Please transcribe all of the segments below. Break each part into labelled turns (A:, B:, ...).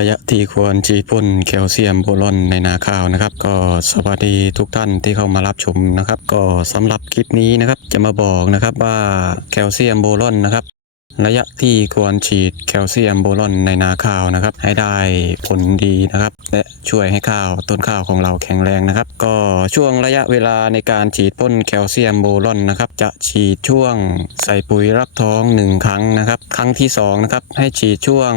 A: ระยะที่ควรฉีดพ่นแคลเซียมโบลอนในนาข้าวนะครับ ก็สวัสดีทุกท่านที่เข้ามารับชมนะครับ ก็สำหรับคลิปนี้นะครับจะมาบอกนะครับว่าแคลเซียมโบลอนนะครับ ระยะที่ควรฉีดแคลเซียมโบรอนในนาข้าวนะครับ ให้ได้ผลดีนะครับ และช่วยให้ข้าวต้นข้าวของเราแข็งแรงนะครับ ก็ช่วงระยะเวลาในการฉีดพ่นแคลเซียมโบรอนนะครับ จะฉีดช่วงใส่ปุ๋ยรักท้องหนึ่งครั้งนะครับ ครั้งที่สองนะครับให้ฉีดช่วง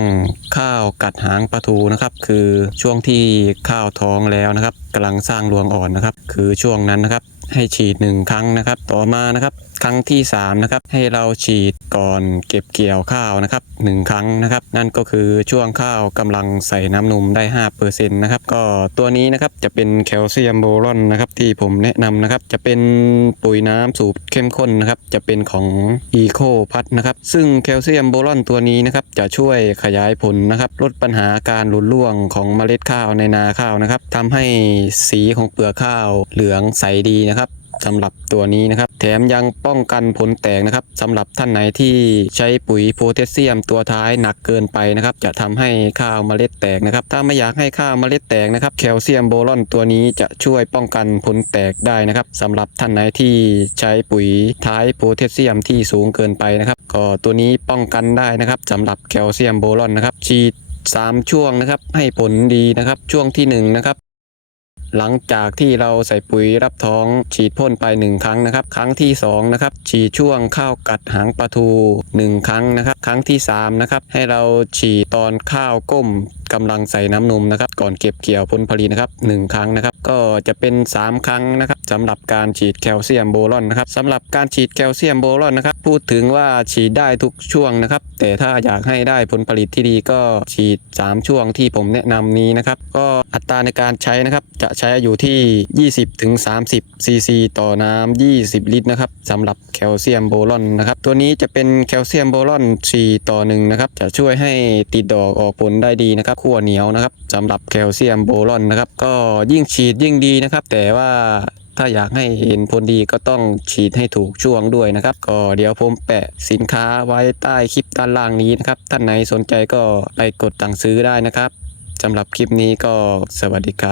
A: ข้าวกัดหางปลาทูนะครับ คือช่วงที่ข้าวท้องแล้วนะครับกำลังสร้างรวงอ่อนนะครับ คือช่วงนั้นนะครับให้ฉีดหนึ่งครั้งนะครับ ต่อมานะครับครั้งที่3นะครับให้เราฉีดก่อนเก็บเกี่ยวข้าวนะครับหนึ่งครั้งนะครับ นั่นก็คือช่วงข้าวกำลังใส่น้ำนมได้5%นะครับก็ตัวนี้นะครับจะเป็นแคลเซียมโบรอนนะครับที่ผมแนะนำนะครับจะเป็นปุ๋ยน้ำสูตรเข้มข้นนะครับจะเป็นของอีโคพัทนะครับซึ่งแคลเซียมโบรอนตัวนี้นะครับจะช่วยขยายผลนะครับลดปัญหาการหลุดร่วงของเมล็ดข้าวในนาข้าวนะครับทำให้สีของเปลือกข้าวเหลืองใสดีนะครับ สำหรับตัวนี้นะครับ แถมยังป้องกันผลแตกนะครับสำหรับท่านไหนที่ใช้ปุ๋ยโพแทสเซียมตัวท้ายหนักเกินไปนะครับ จะทำให้ข้าวเมล็ดแตกนะครับ ถ้าไม่อยากให้ข้าวเมล็ดแตกนะครับ แคลเซียมโบรอนตัวนี้จะช่วยป้องกันผลแตกได้นะครับสำหรับท่านไหนที่ใช้ปุ๋ยท้ายโพแทสเซียมที่สูงเกินไปนะครับ ก็ตัวนี้ป้องกันได้นะครับสำหรับแคลเซียมโบรอนนะครับฉีด3 ช่วงนะครับให้ผลดีนะครับช่วงที่1นะครับ หลังจากที่เราใส่ปุ๋ยรับท้องฉีดพ่นไป 1 ครั้งนะครับ ครั้งที่2นะครับฉีดช่วงข้าวกัดหางปลาทู 1 ครั้งนะครับ ครั้งที่3นะครับให้เราฉีดตอนข้าวก้ม กำลังใส่น้ำนมนะครับ ก่อนเก็บเกี่ยวผลผลิตนะครับ1ครั้งนะครับ ก็จะเป็น 3 ครั้งนะครับสำหรับการฉีดแคลเซียมโบรอนนะครับสำหรับการฉีดแคลเซียมโบรอนนะครับ พูดถึงว่าฉีดได้ทุกช่วงนะครับ แต่ถ้าอยากให้ได้ผลผลิตที่ดีก็ฉีด 3 ช่วงที่ผมแนะนำนี้นะครับ ก็อัตราในการใช้นะครับจะใช้อยู่ที่ 20ถึง30ซีซีต่อน้ำ20 ลิตรนะครับสำหรับแคลเซียมโบรอนนะครับ ตัวนี้จะเป็นแคลเซียมโบรอน4ต่อ1นะครับจะช่วยให้ติดดอกออกผลได้ดีนะครับขั้วเหนียวนะครับสำหรับแคลเซียมโบรอนนะครับ ก็ยิ่งฉีดยิ่งดีนะครับ แต่ว่าถ้าอยากให้เห็นผลดีก็ต้องฉีดให้ถูกช่วงด้วยนะครับ ก็เดี๋ยวผมแปะสินค้าไว้ใต้คลิปด้านล่างนี้นะครับ ท่านไหนสนใจก็ไปกดสั่งซื้อได้นะครับสำหรับคลิปนี้ก็สวัสดีครับ